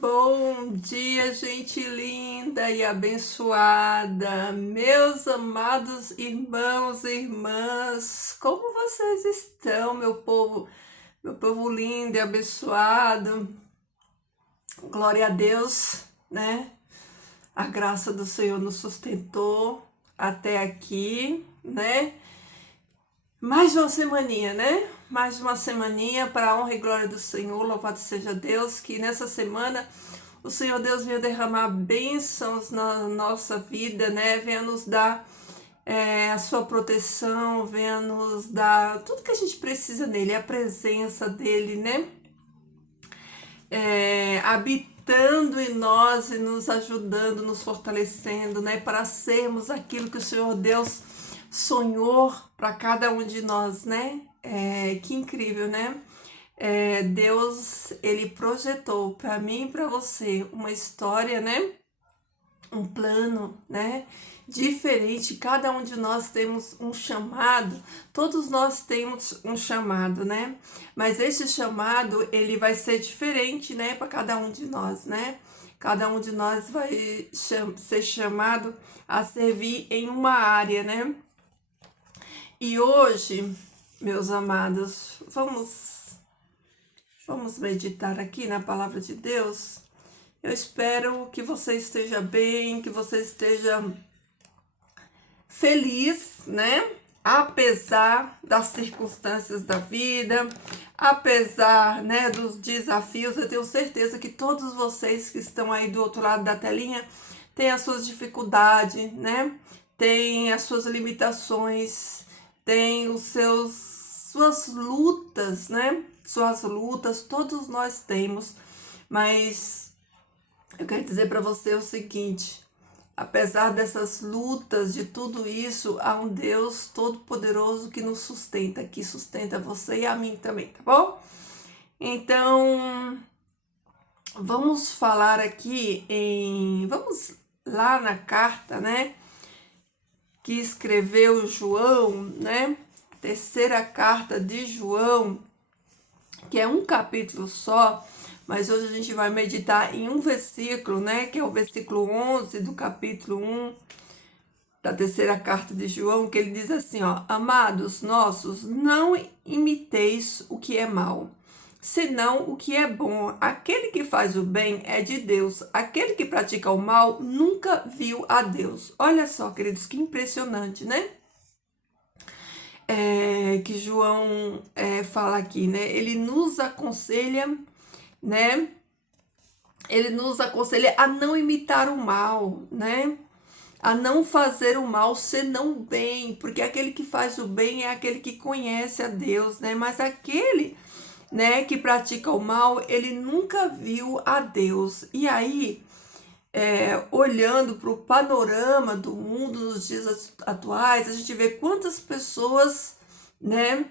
Bom dia, gente linda e abençoada, meus amados irmãos e irmãs, como vocês estão, meu povo lindo e abençoado? Glória a Deus, né? A graça do Senhor nos sustentou até aqui, né? Mais uma semaninha, né? Mais uma semaninha para a honra e glória do Senhor. Louvado seja Deus, que nessa semana o Senhor Deus venha derramar bênçãos na nossa vida, né? Venha nos dar a sua proteção, venha nos dar tudo que a gente precisa nele, a presença dele, né? Habitando em nós e nos ajudando, nos fortalecendo, né? Para sermos aquilo que o Senhor Deus sonhou para cada um de nós, né? Que incrível, né? Deus, ele projetou para mim e para você uma história, né? Um plano, né? Diferente. Cada um de nós temos um chamado. Todos nós temos um chamado, né? Mas esse chamado, ele vai ser diferente, né? Para cada um de nós, né? Cada um de nós vai ser chamado a servir em uma área, né? E hoje, meus amados, vamos meditar aqui na palavra de Deus. Eu espero que você esteja bem, que você esteja feliz, né? Apesar das circunstâncias da vida, apesar, né, dos desafios, eu tenho certeza que todos vocês que estão aí do outro lado da telinha têm as suas dificuldades, né? Têm as suas limitações, têm suas lutas, né? Suas lutas, todos nós temos, mas eu quero dizer para você o seguinte: apesar dessas lutas, de tudo isso, há um Deus todo-poderoso que nos sustenta, que sustenta você e a mim também, tá bom? Então, vamos falar aqui vamos lá na carta, né? Que escreveu João, né? Terceira carta de João, que é um capítulo só, mas hoje a gente vai meditar em um versículo, né? Que é o versículo 11 do capítulo 1 da terceira carta de João, que ele diz assim, ó: Amados nossos, não imiteis o que é mal, senão o que é bom. Aquele que faz o bem é de Deus. Aquele que pratica o mal nunca viu a Deus. Olha só, queridos, que impressionante, né? Que João fala aqui, né? Ele nos aconselha, né? Ele nos aconselha a não imitar o mal, né? A não fazer o mal senão o bem, porque aquele que faz o bem é aquele que conhece a Deus, né? Mas aquele, né, que pratica o mal, ele nunca viu a Deus. E aí, olhando para o panorama do mundo nos dias atuais, a gente vê quantas pessoas, né,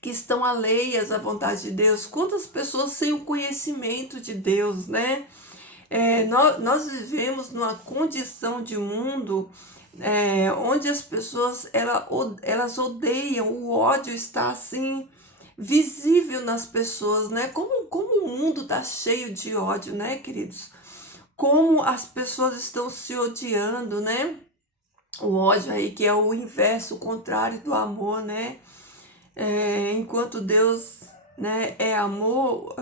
que estão alheias à vontade de Deus, quantas pessoas sem o conhecimento de Deus, né? Nós vivemos numa condição de mundo onde as pessoas elas odeiam, o ódio está assim visível nas pessoas, né? Como o mundo está cheio de ódio, né, queridos? Como as pessoas estão se odiando, né? O ódio aí que é o inverso, o contrário do amor, né? Enquanto Deus, né, é amor,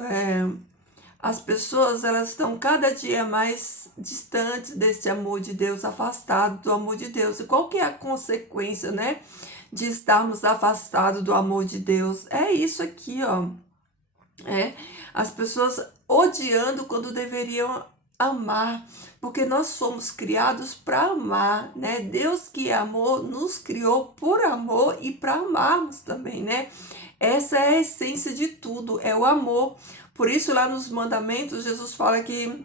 as pessoas elas estão cada dia mais distantes desse amor de Deus, afastados do amor de Deus. E qual que é a consequência, né, de estarmos afastados do amor de Deus? É isso aqui, ó. As pessoas odiando quando deveriam amar, porque nós somos criados para amar, né? Deus que é amor nos criou por amor e para amarmos também, né? Essa é a essência de tudo, é o amor. Por isso lá nos mandamentos Jesus fala que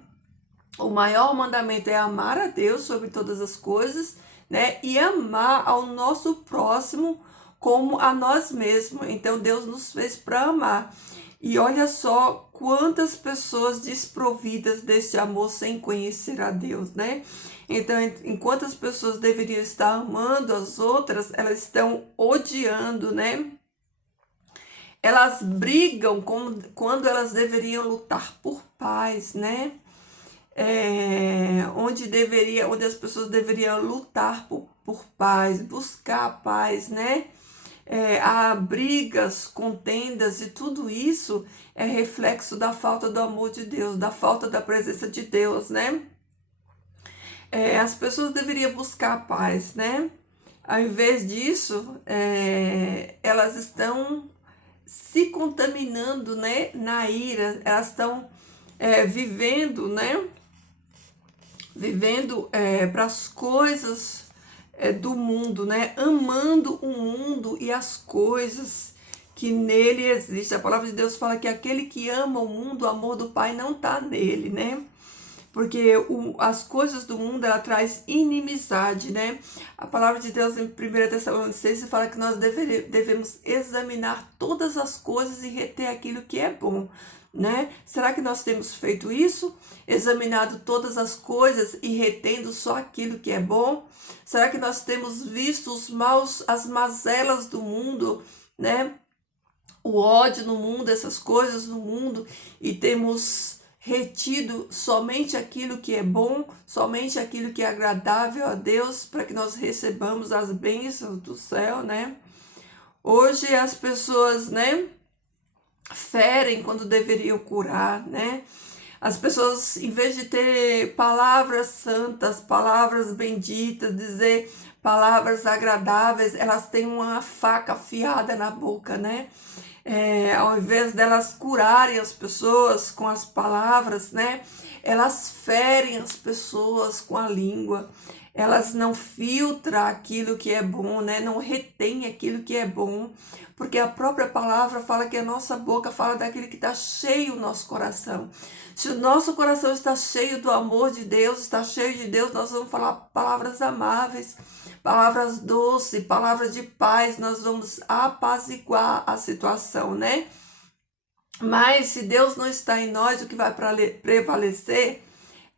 o maior mandamento é amar a Deus sobre todas as coisas, né? E amar ao nosso próximo como a nós mesmos. Então Deus nos fez para amar. E olha só quantas pessoas desprovidas desse amor sem conhecer a Deus, né? Então, enquanto as pessoas deveriam estar amando as outras, elas estão odiando, né? Elas brigam quando elas deveriam lutar por paz, né? Onde as pessoas deveriam lutar por paz, buscar paz, né? Há brigas, contendas e tudo isso é reflexo da falta do amor de Deus, da falta da presença de Deus, né? As pessoas deveriam buscar a paz, né? Ao invés disso, elas estão se contaminando, né, na ira, elas estão vivendo, né? Vivendo para as coisas do mundo, né? Amando o mundo e as coisas que nele existem. A palavra de Deus fala que aquele que ama o mundo, o amor do Pai não está nele, né? Porque as coisas do mundo, ela traz inimizade, né? A palavra de Deus em 1 Tessalonicenses fala que nós devemos examinar todas as coisas e reter aquilo que é bom, né? Será que nós temos feito isso? Examinado todas as coisas e retendo só aquilo que é bom? Será que nós temos visto as mazelas do mundo, né? O ódio no mundo, essas coisas no mundo, e temos retido somente aquilo que é bom, somente aquilo que é agradável a Deus, para que nós recebamos as bênçãos do céu, né? Hoje as pessoas, né, ferem quando deveriam curar, né? As pessoas, em vez de ter palavras santas, palavras benditas, dizer palavras agradáveis, elas têm uma faca afiada na boca, né? Ao invés delas curarem as pessoas com as palavras, né? Elas ferem as pessoas com a língua. Elas não filtram aquilo que é bom, né? Não retém aquilo que é bom. Porque a própria palavra fala que a nossa boca fala daquilo que está cheio o nosso coração. Se o nosso coração está cheio do amor de Deus, está cheio de Deus, nós vamos falar palavras amáveis, palavras doces, palavras de paz, nós vamos apaziguar a situação, né? Mas se Deus não está em nós, o que vai prevalecer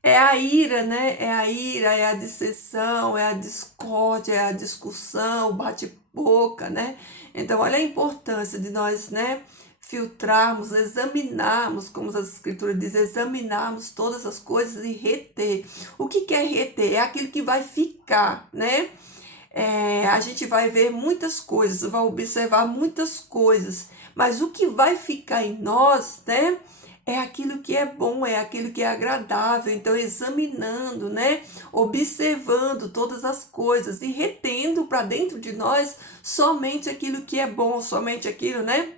é a ira, né? É a ira, é a dissensão, é a discórdia, é a discussão, o bate-boca, né? Então, olha a importância de nós, né? Filtrarmos, examinarmos, como as escrituras dizem, examinarmos todas as coisas e reter. O que é reter? É aquilo que vai ficar, né? A gente vai ver muitas coisas, vai observar muitas coisas, mas o que vai ficar em nós, né? É aquilo que é bom, é aquilo que é agradável. Então, examinando, né? Observando todas as coisas e retendo para dentro de nós somente aquilo que é bom, somente aquilo, né?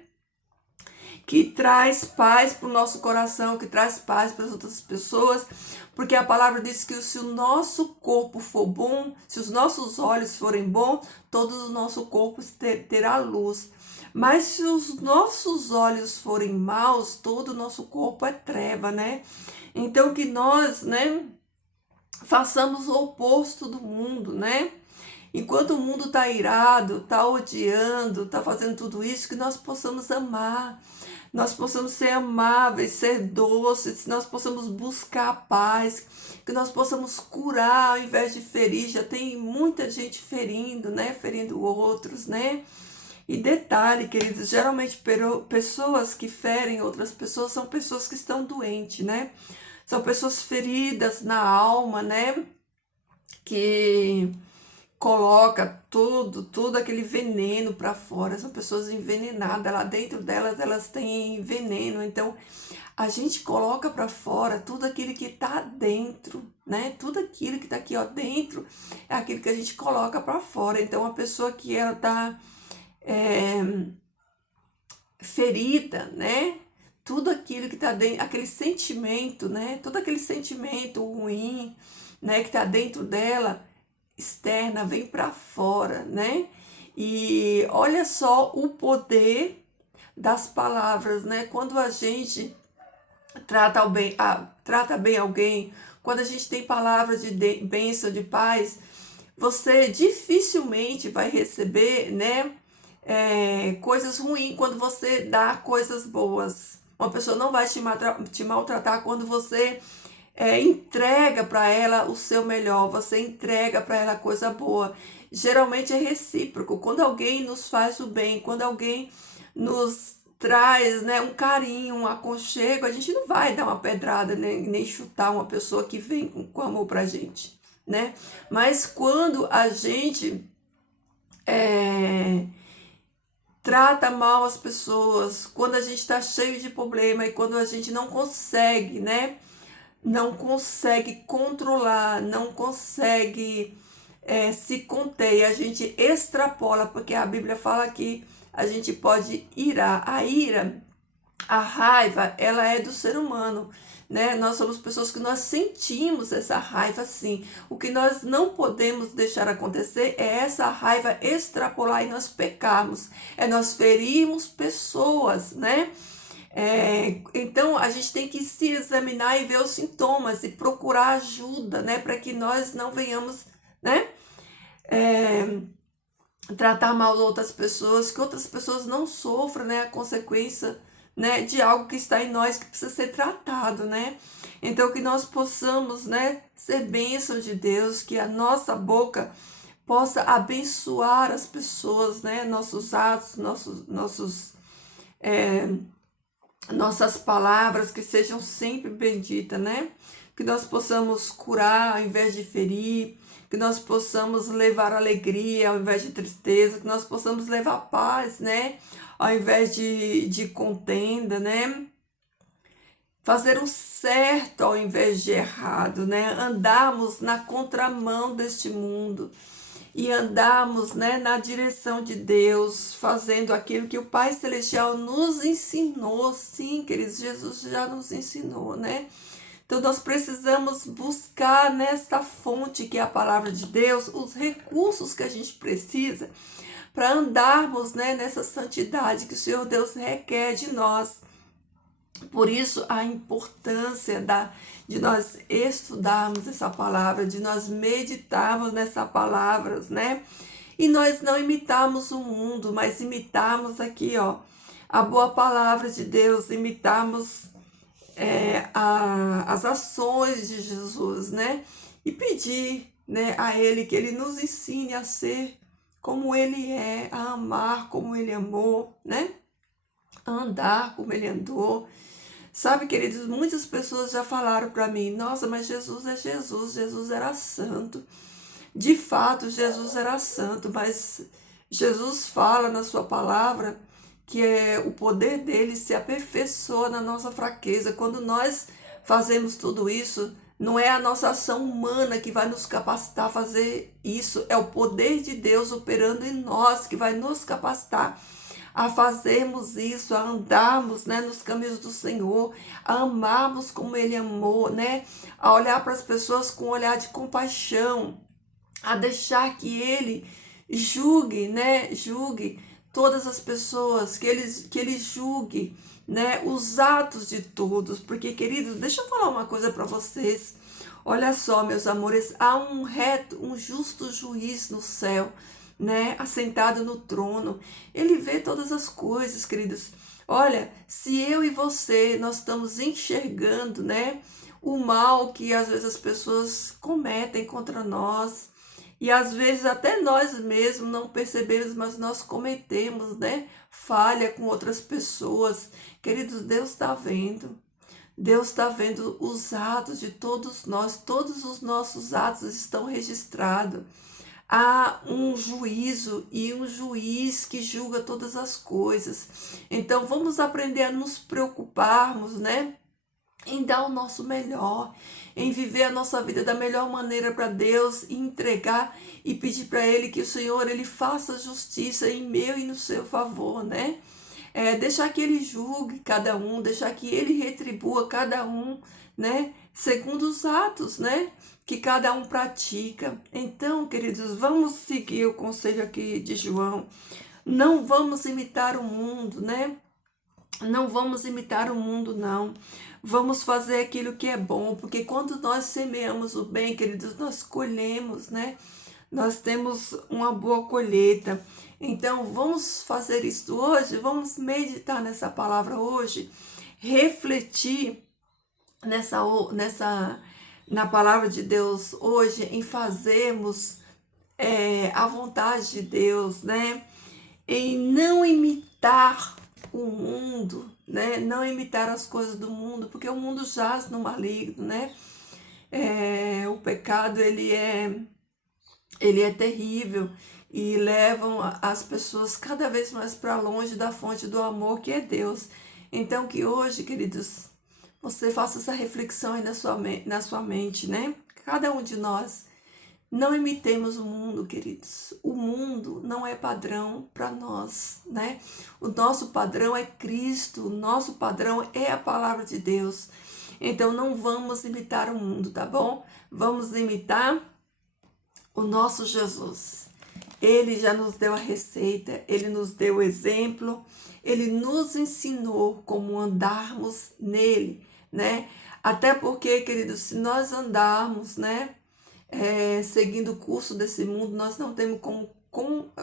Que traz paz para o nosso coração, que traz paz para as outras pessoas, porque a palavra diz que se o nosso corpo for bom, se os nossos olhos forem bons, todo o nosso corpo terá luz. Mas se os nossos olhos forem maus, todo o nosso corpo é treva, né? Então que nós, né, façamos o oposto do mundo, né? Enquanto o mundo está irado, está odiando, está fazendo tudo isso, que nós possamos amar, nós possamos ser amáveis, ser doces, nós possamos buscar a paz, que nós possamos curar ao invés de ferir. Já tem muita gente ferindo, né? Ferindo outros, né? E detalhe, queridos, geralmente pessoas que ferem outras pessoas são pessoas que estão doentes, né? São pessoas feridas na alma, né? Que coloca todo aquele veneno para fora. São pessoas envenenadas, lá dentro delas elas têm veneno. Então a gente coloca para fora tudo aquilo que está dentro, né? Tudo aquilo que está aqui ó dentro é aquilo que a gente coloca para fora. Então a pessoa que ela está ferida, né? Tudo aquilo que está dentro, aquele sentimento, né? Todo aquele sentimento ruim, né? Que está dentro dela, externa, vem para fora, né? E olha só o poder das palavras, né? Quando a gente trata bem alguém, quando a gente tem palavras de bênção, de paz, você dificilmente vai receber, né? Coisas ruins quando você dá coisas boas. Uma pessoa não vai te maltratar quando você entrega para ela o seu melhor, você entrega para ela coisa boa. Geralmente é recíproco. Quando alguém nos faz o bem, quando alguém nos traz, né, um carinho, um aconchego, a gente não vai dar uma pedrada, nem chutar uma pessoa que vem com amor pra gente, né? Mas quando a gente é, trata mal as pessoas, quando a gente está cheio de problema e quando a gente não consegue, né? Não consegue controlar, não consegue se conter, e a gente extrapola, porque a Bíblia fala que a gente pode irar. A ira, a raiva, ela é do ser humano, né? Nós somos pessoas que nós sentimos essa raiva sim. O que nós não podemos deixar acontecer é essa raiva extrapolar e nós pecarmos, é nós ferirmos pessoas, né? Então a gente tem que se examinar e ver os sintomas e procurar ajuda, né? Para que nós não venhamos, né? Tratar mal outras pessoas, que outras pessoas não sofram, né, a consequência, né, de algo que está em nós que precisa ser tratado, né? Então que nós possamos, né, ser bênção de Deus, que a nossa boca possa abençoar as pessoas, né, nossos atos, nossas palavras que sejam sempre benditas, né? Que nós possamos curar ao invés de ferir, que nós possamos levar alegria ao invés de tristeza, que nós possamos levar paz, né? Ao invés de contenda, né? Fazer o certo ao invés de errado, né? Andarmos na contramão deste mundo e andarmos, né, na direção de Deus, fazendo aquilo que o Pai Celestial nos ensinou. Sim, queridos, Jesus já nos ensinou, né? Então nós precisamos buscar nesta fonte que é a palavra de Deus os recursos que a gente precisa para andarmos, né, nessa santidade que o Senhor Deus requer de nós. Por isso, a importância de nós estudarmos essa palavra, de nós meditarmos nessa palavra, né? E nós não imitarmos o mundo, mas imitarmos aqui, ó, a boa palavra de Deus, imitarmos as ações de Jesus, né? E pedir, né, a Ele que Ele nos ensine a ser como Ele é, a amar como Ele amou, né? A andar como Ele andou. Sabe, queridos, muitas pessoas já falaram para mim, nossa, mas Jesus é Jesus, Jesus era santo. De fato, Jesus era santo, mas Jesus fala na sua palavra que o poder dele se aperfeiçoa na nossa fraqueza. Quando nós fazemos tudo isso, não é a nossa ação humana que vai nos capacitar a fazer isso, é o poder de Deus operando em nós que vai nos capacitar a fazermos isso, a andarmos, né, nos caminhos do Senhor, a amarmos como Ele amou, né, a olhar para as pessoas com um olhar de compaixão, a deixar que Ele julgue, né, julgue todas as pessoas, que ele julgue, né, os atos de todos, porque, queridos, deixa eu falar uma coisa para vocês. Olha só, meus amores, há um reto, um justo juiz no céu, né, assentado no trono. Ele vê todas as coisas, queridos. Olha, se eu e você, nós estamos enxergando, né, o mal que às vezes as pessoas cometem contra nós, e às vezes até nós mesmos não percebemos, mas nós cometemos, né, falha com outras pessoas. Queridos, Deus está vendo. Deus está vendo os atos de todos nós, todos os nossos atos estão registrados. Há um juízo e um juiz que julga todas as coisas. Então vamos aprender a nos preocuparmos, né? Em dar o nosso melhor, em viver a nossa vida da melhor maneira para Deus e entregar e pedir para Ele que o Senhor Ele faça justiça em meu e no seu favor, né? Deixar que Ele julgue cada um, deixar que Ele retribua cada um, né? Segundo os atos, né? Que cada um pratica. Então, queridos, vamos seguir o conselho aqui de João. Não vamos imitar o mundo, né? Não vamos imitar o mundo, não. Vamos fazer aquilo que é bom, porque quando nós semeamos o bem, queridos, nós colhemos, né? Nós temos uma boa colheita. Então, vamos fazer isso hoje, vamos meditar nessa palavra hoje, refletir na palavra de Deus hoje, em fazermos a vontade de Deus, né? Em não imitar o mundo, né? Não imitar as coisas do mundo, porque o mundo jaz no maligno, né? O pecado, ele é terrível e levam as pessoas cada vez mais para longe da fonte do amor que é Deus. Então que hoje, queridos, você faça essa reflexão aí na sua mente, né? Cada um de nós. Não imitemos o mundo, queridos. O mundo não é padrão para nós, né? O nosso padrão é Cristo, o nosso padrão é a palavra de Deus. Então não vamos imitar o mundo, tá bom? Vamos imitar o nosso Jesus. Ele já nos deu a receita, ele nos deu o exemplo, ele nos ensinou como andarmos nele, né? Até porque, queridos, se nós andarmos, né, seguindo o curso desse mundo, nós não temos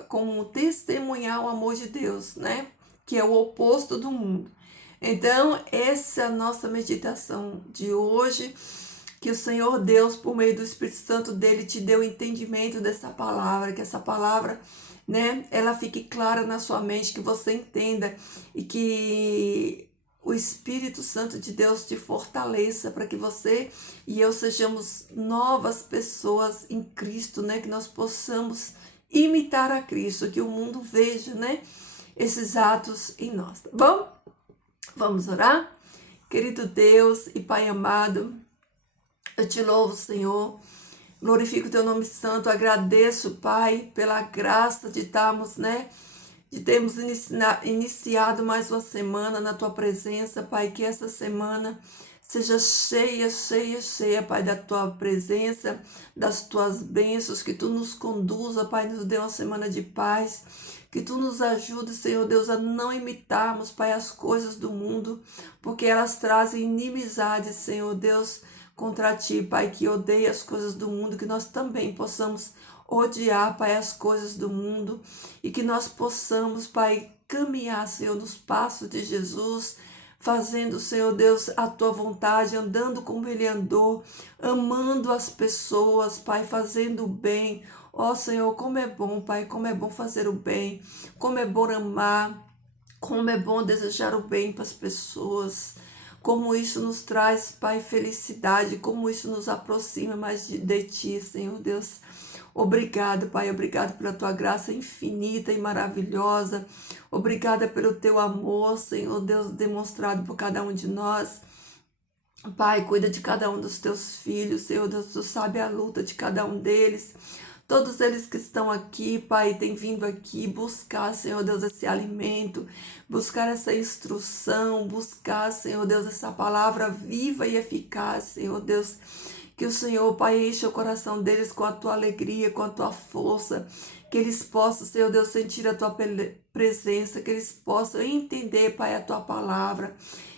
como testemunhar o amor de Deus, né? Que é o oposto do mundo. Então, essa é a nossa meditação de hoje. Que o Senhor Deus, por meio do Espírito Santo dele, te dê o entendimento dessa palavra, que essa palavra, né, ela fique clara na sua mente, que você entenda e que o Espírito Santo de Deus te fortaleça para que você e eu sejamos novas pessoas em Cristo, né, que nós possamos imitar a Cristo, que o mundo veja, né, esses atos em nós, tá bom? Vamos orar? Querido Deus e Pai amado, eu te louvo, Senhor, glorifico o teu nome santo, agradeço, Pai, pela graça de estarmos, né, de termos iniciado mais uma semana na tua presença, Pai, que essa semana seja cheia, cheia, cheia, Pai, da tua presença, das tuas bênçãos, que tu nos conduza, Pai, nos dê uma semana de paz, que tu nos ajude, Senhor Deus, a não imitarmos, Pai, as coisas do mundo, porque elas trazem inimizade, Senhor Deus, contra ti, Pai, que odeia as coisas do mundo, que nós também possamos odiar, Pai, as coisas do mundo e que nós possamos, Pai, caminhar, Senhor, nos passos de Jesus, fazendo, Senhor Deus, a tua vontade, andando como ele andou, amando as pessoas, Pai, fazendo o bem. Ó Senhor, como é bom, Pai, como é bom fazer o bem, como é bom amar, como é bom desejar o bem para as pessoas. Como isso nos traz, Pai, felicidade, como isso nos aproxima mais de Ti, Senhor Deus. Obrigado, Pai, obrigado pela Tua graça infinita e maravilhosa. Obrigada pelo Teu amor, Senhor Deus, demonstrado por cada um de nós. Pai, cuida de cada um dos Teus filhos, Senhor Deus, Tu sabe a luta de cada um deles. Todos eles que estão aqui, Pai, têm vindo aqui buscar, Senhor Deus, esse alimento, buscar essa instrução, buscar, Senhor Deus, essa palavra viva e eficaz, Senhor Deus. Que o Senhor, Pai, enche o coração deles com a tua alegria, com a tua força, que eles possam, Senhor Deus, sentir a tua presença, que eles possam entender, Pai, a tua palavra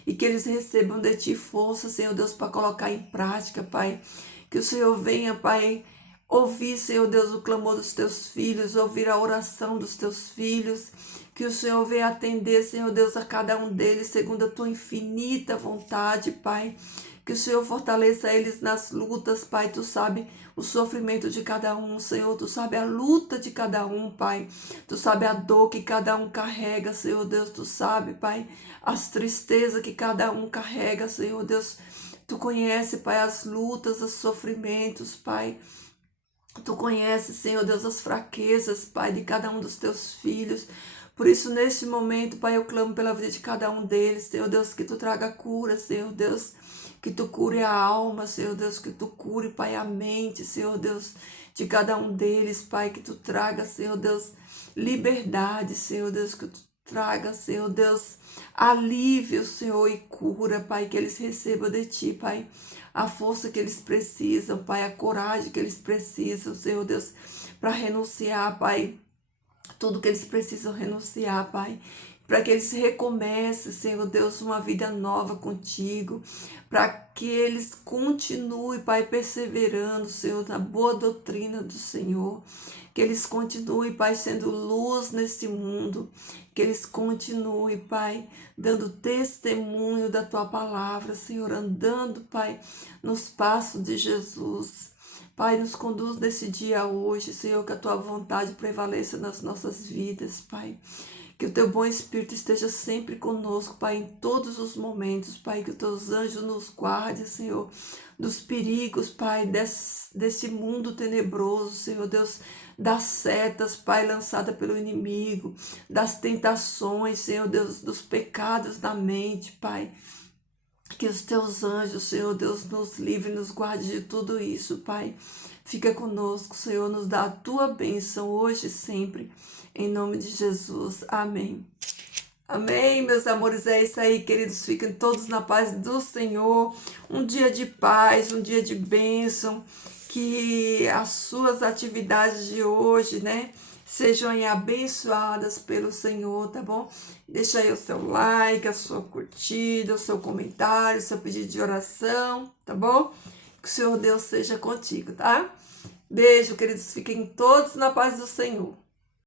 e que eles recebam de ti força, Senhor Deus, para colocar em prática, Pai. Que o Senhor venha, Pai, ouvir, Senhor Deus, o clamor dos teus filhos, ouvir a oração dos teus filhos, que o Senhor venha atender, Senhor Deus, a cada um deles, segundo a tua infinita vontade, Pai. Que o Senhor fortaleça eles nas lutas, Pai. Tu sabe o sofrimento de cada um, Senhor. Tu sabe a luta de cada um, Pai. Tu sabe a dor que cada um carrega, Senhor Deus. Tu sabe, Pai, as tristezas que cada um carrega, Senhor Deus. Tu conhece, Pai, as lutas, os sofrimentos, Pai. Tu conheces, Senhor Deus, as fraquezas, Pai, de cada um dos teus filhos. Por isso, neste momento, Pai, eu clamo pela vida de cada um deles, Senhor Deus, que Tu traga cura, Senhor Deus, que Tu cure a alma, Senhor Deus, que Tu cure, Pai, a mente, Senhor Deus, de cada um deles, Pai, que Tu traga, Senhor Deus, liberdade, Senhor Deus, que Tu traga, Senhor Deus, alívio, Senhor, e cura, Pai, que eles recebam de Ti, Pai, a força que eles precisam, Pai, a coragem que eles precisam, Senhor Deus, para renunciar, Pai, tudo que eles precisam renunciar, Pai, para que eles recomecem, Senhor Deus, uma vida nova contigo, para que eles continuem, Pai, perseverando, Senhor, na boa doutrina do Senhor, que eles continuem, Pai, sendo luz nesse mundo, que eles continuem, Pai, dando testemunho da Tua palavra, Senhor, andando, Pai, nos passos de Jesus. Pai, nos conduz nesse dia hoje, Senhor, que a Tua vontade prevaleça nas nossas vidas, Pai. Que o teu bom Espírito esteja sempre conosco, Pai, em todos os momentos, Pai, que os teus anjos nos guardem, Senhor, dos perigos, Pai, desse mundo tenebroso, Senhor Deus, das setas, Pai, lançada pelo inimigo, das tentações, Senhor Deus, dos pecados da mente, Pai. Que os teus anjos, Senhor Deus, nos livre e nos guarde de tudo isso, Pai. Fica conosco, Senhor, nos dá a tua bênção hoje e sempre. Em nome de Jesus. Amém. Amém, meus amores. É isso aí, queridos. Fiquem todos na paz do Senhor. Um dia de paz, um dia de bênção. Que as suas atividades de hoje, né, sejam aí abençoadas pelo Senhor, tá bom? Deixa aí o seu like, a sua curtida, o seu comentário, o seu pedido de oração, tá bom? Que o Senhor Deus seja contigo, tá? Beijo, queridos. Fiquem todos na paz do Senhor.